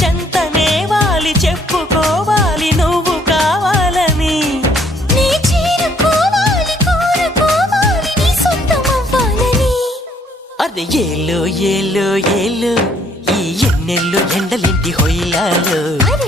చెంతనే వాలి చెప్పుకోవాలి నువ్వు కావాలని. నీ చేరుకోవాలి కోరుకోవాలి నీ సొంతమవ్వాలని. అరే ఏలో ఏలో ఏలో ఈ ఎన్నెల్లో ఎండలింటి హొయిలాలో. అరే